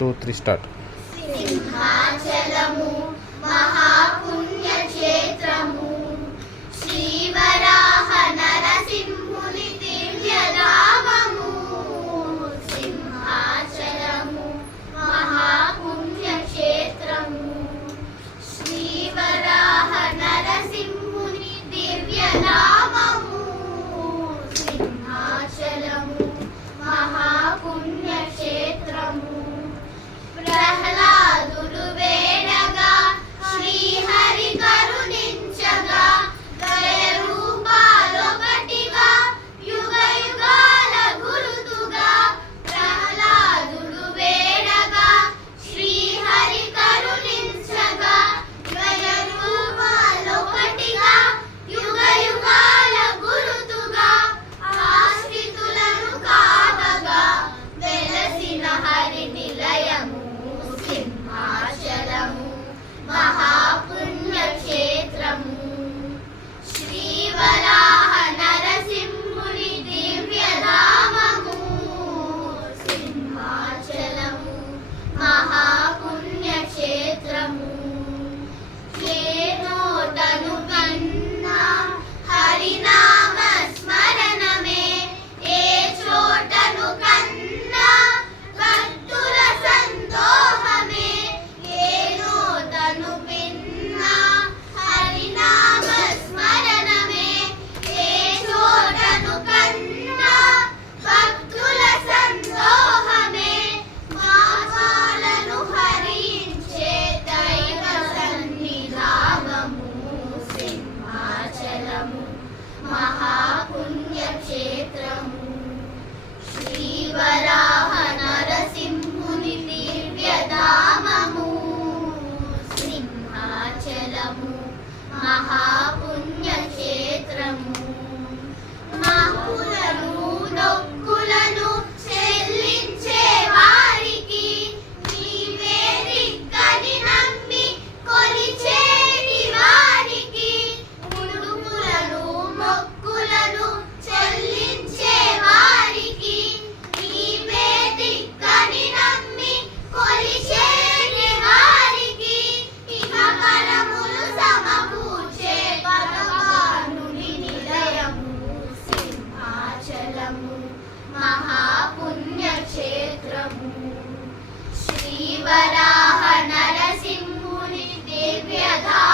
2, 3 start. Simhachalam మహాపుణ్యక్షేత్రము శ్రీవరాహ నరసింహుని దివ్యధామము. Simhachalam మహాపుణ్యక్షేత్రము శ్రీవరాహ నరసింహుని దివ్యధామము. Simhachalam మహాపుణ్యక్షేత్రము ప్రహ్లాదుడు వేడగా శ్రీహరి కరుణించగా గయ రూపాలొకటిగా యుగ యుగాల గురుతుగా. ప్రహ్లాదుడు వేడగా శ్రీహరి కరుణించగా గయ రూపాలొకటిగా యుగ యుగాల గురుతుగా. ఆశ్రితులను కావగా వెలసిన హరి నిలయము సింహాచలము మహాపుణ్యక్షేత్రము శ్రీవరాహ నరసింహుని దివ్యధామము. సింహాచలము మహాపుణ్యక్షేత్రము ఏ నోటను కన్నా హరినామ స్మరణమే ఏ చోటను కన్నా భక్తుల సందోహమే. ఏ నోటను విన్నా హరినామ స్మరణమే ఏ చోటను కన్నా భక్తుల సందోహమే. మామాలను హరించే దైవ సన్నిధానము సింహాచలము మహాపుణ్యక్షేత్రము శ్రీవరాహ నరసింహుని దివ్యధామము. సింహాచలము మహాపుణ్యక్షేత్రము మహులను నొక్కులను చెల్లించే వారికి నీవే దిక్కని నమ్మి కొలిచేటి వారికి. ముడుపులను మొక్కులను చెల్లించే వారికి నీవే దిక్కని నమ్మి కొలిచేటి వారికి. ఇహపరములు సమకూర్చే భగవానుని నిలయము సింహాచలము మహాపుణ్యక్షేత్రము శ్రీవరాహ నరసింహుని దివ్యధామము.